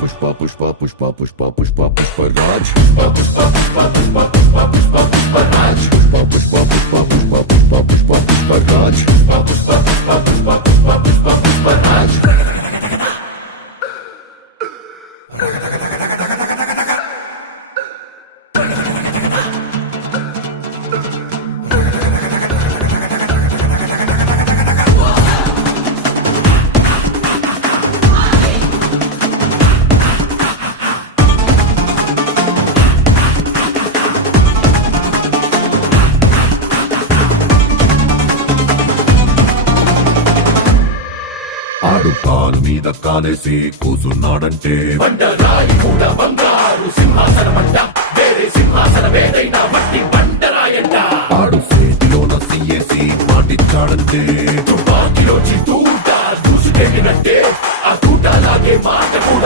పుష్ప పుష్ప పుష్ప పుష్ప పుష్ప పుష్పరాజ్ పుష్ప పుష్ప పుష్ప పుష్ప పుష్ప పుష్ప పుష్పరాజ్ పుష్ప పుష్ప పుష్ప పుష్ప పుష్ప పుష్ప పుష్పరాజ్ పుష్ప పుష్ప పుష్ప పుష్ప పుష్ప పుష్ప పుష్పరాజ్ ఆడు కాలు మీద కాలేసి కూసున్నాడంటే బండరాయి మూడ బంగారు సింహాసనమంట వేరే సింహాసనమేదైనా మట్టి బండరాయంట ఆడు చేతిలోన సీఏసి మాటిచ్చాడంటే తుపాకిలోచి తూట దూసుకెళ్ళినట్టే ఆ తూట లాగే మాట కూడా